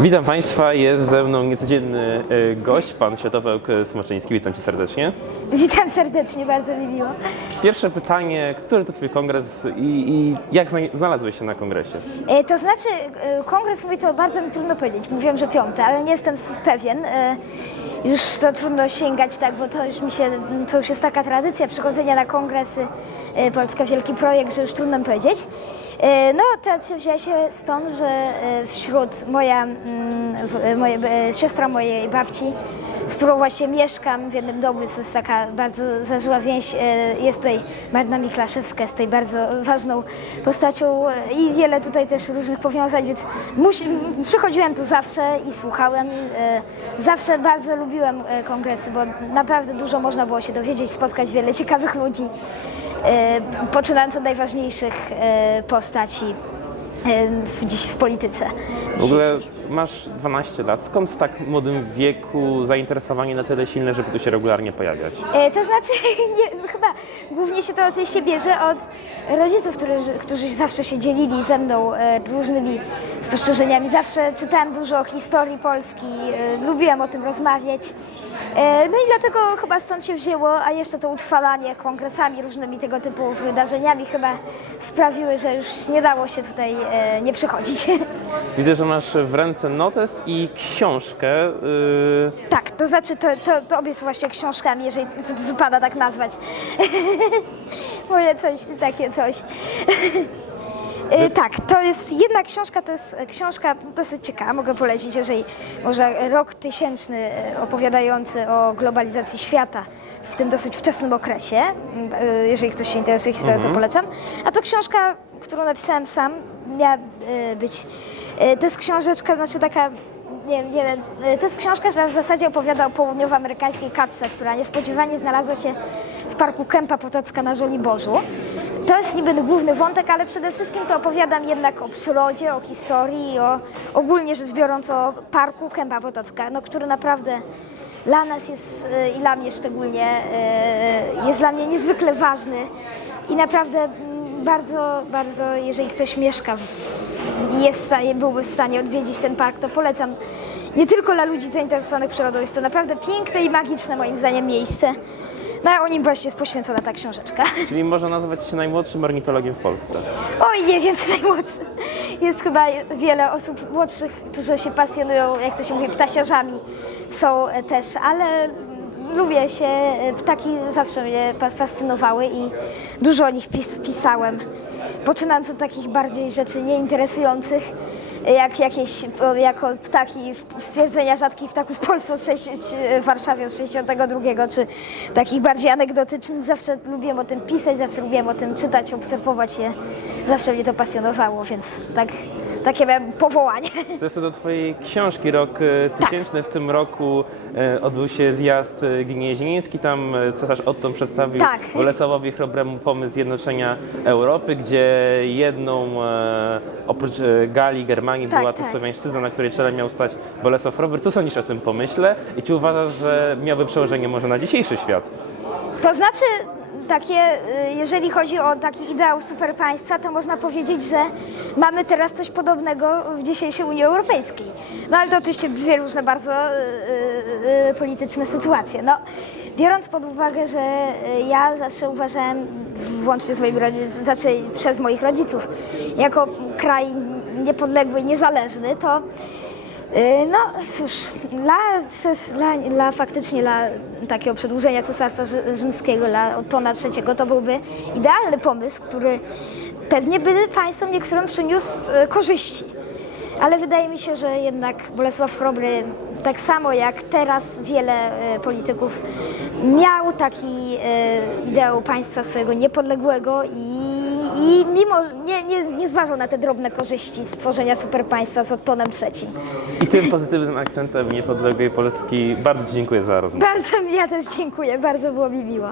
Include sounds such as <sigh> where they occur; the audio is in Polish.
Witam Państwa, jest ze mną niecodzienny e, gość, pan Światopełk Smoczyński. Witam Cię serdecznie. Witam serdecznie, bardzo mi miło. Pierwsze pytanie, który to Twój kongres i, i jak zna- znalazłeś się na kongresie? E, To znaczy, e, kongres mój to bardzo mi trudno powiedzieć. Mówiłem, że piąty, ale nie jestem s- pewien. E, Już to trudno sięgać, tak, bo to już mi się, to już jest taka tradycja przychodzenia na kongresy e, Polska Wielki Projekt, że już trudno powiedzieć. E, No, tradycja wzięła się stąd, że e, wśród moja, mm, moje, siostra mojej babci z którą właśnie mieszkam w jednym domu, jest to jest taka bardzo zażyła więź. e, Jest tutaj Marna Miklaszewska, jest tutaj bardzo ważną postacią e, i wiele tutaj też różnych powiązań, więc musi, przychodziłem tu zawsze i słuchałem. e, Zawsze bardzo lubiłem kongresy, bo naprawdę dużo można było się dowiedzieć, spotkać wiele ciekawych ludzi, poczynając od najważniejszych postaci w- dziś w polityce. W ogóle. Masz 12 lat. Skąd w tak młodym wieku zainteresowanie na tyle silne, żeby tu się regularnie pojawiać? E, To znaczy, <laughs> nie, chyba głównie się to oczywiście bierze od rodziców, którzy, którzy zawsze się dzielili ze mną e, różnymi spostrzeżeniami. Zawsze czytałam dużo o historii Polski, e, lubiłam o tym rozmawiać. E, No i dlatego chyba stąd się wzięło, a jeszcze to utrwalanie kongresami, różnymi tego typu wydarzeniami chyba sprawiły, że już nie dało się tutaj e, nie przychodzić. <laughs> Widzę, że masz w ręce notes i książkę. Yy, Tak, to znaczy to, to, to obie są właśnie książkami, jeżeli wy- wypada tak nazwać. <laughs> Moje coś, takie coś. E, <laughs> Tak, to jest jedna książka, to jest książka dosyć ciekawa, mogę polecić, jeżeli może rok tysięczny e, opowiadający o globalizacji świata w tym dosyć wczesnym okresie. M, e, Jeżeli ktoś się interesuje historią, to polecam. A to książka, którą napisałem sam, miała e, być, e, to jest książeczka, znaczy taka nie, nie wiem. To jest książka, która w zasadzie opowiada o południowoamerykańskiej kaczce, która niespodziewanie znalazła się w parku Kępa Potocka na Żoliborzu. To jest niby główny wątek, ale przede wszystkim to opowiadam jednak o przyrodzie, o historii, o ogólnie rzecz biorąc o parku Kępa Potocka, no, który naprawdę dla nas jest e, i dla mnie szczególnie e, jest dla mnie niezwykle ważny i naprawdę bardzo, bardzo, jeżeli ktoś mieszka w, jest byłby w stanie odwiedzić ten park, to polecam nie tylko dla ludzi zainteresowanych przyrodą. Jest to naprawdę piękne i magiczne moim zdaniem miejsce. No a o nim właśnie jest poświęcona ta książeczka. <laughs> czyli można nazwać się najmłodszym ornitologiem w Polsce. Oj, nie wiem, czy najmłodszy. Jest chyba wiele osób młodszych, którzy się pasjonują, jak to się mówi, ptasiarzami. Są e, też, ale lubię się, e, ptaki zawsze mnie fascynowały i dużo o nich pis pisałem. Poczynając od takich bardziej rzeczy nieinteresujących, jak jakieś, jako ptaki, stwierdzenia rzadkich ptaków w Polsce, w Warszawie od 62, czy takich bardziej anegdotycznych. Zawsze lubiłem o tym pisać, zawsze lubiłem o tym czytać, obserwować je. Zawsze mnie to pasjonowało, więc tak, takie powołanie. To jest to do Twojej książki Rok e, tysięczny. W tym roku e, odbył się zjazd e, gnieźnieński. Tam cesarz Otton przedstawił Tak. Bolesławowi Chrobremu pomysł zjednoczenia Europy, gdzie jedną oprócz Galii, Germanii Tak, była to tak. Słowiańszczyzna, na której czele miał stać Bolesław Chrobry. Co sądzisz o tym pomyśle i czy uważasz, że miałby przełożenie może na dzisiejszy świat? To znaczy, takie, y, jeżeli chodzi o taki ideał superpaństwa, to można powiedzieć, że mamy teraz coś podobnego w dzisiejszej Unii Europejskiej. No ale to oczywiście dwie różne bardzo y, y, polityczne sytuacje. No, biorąc pod uwagę, że ja zawsze uważałem, włącznie z moimi rodzicami, znaczy przez moich rodziców, jako kraj niepodległy i niezależny, to No cóż, dla, dla, dla faktycznie dla takiego przedłużenia Cesarstwa Rzy- Rzymskiego, dla Otona III, to byłby idealny pomysł, który pewnie by państwom niektórym przyniósł e, korzyści. Ale wydaje mi się, że jednak Bolesław Chrobry, tak samo jak teraz wiele e, polityków, miał taki ideał państwa swojego niepodległego i i mimo nie, nie, nie zważał na te drobne korzyści stworzenia superpaństwa z Ottonem III. I tym pozytywnym akcentem niepodległej Polski bardzo dziękuję za rozmowę. Bardzo, ja też dziękuję, bardzo było mi miło.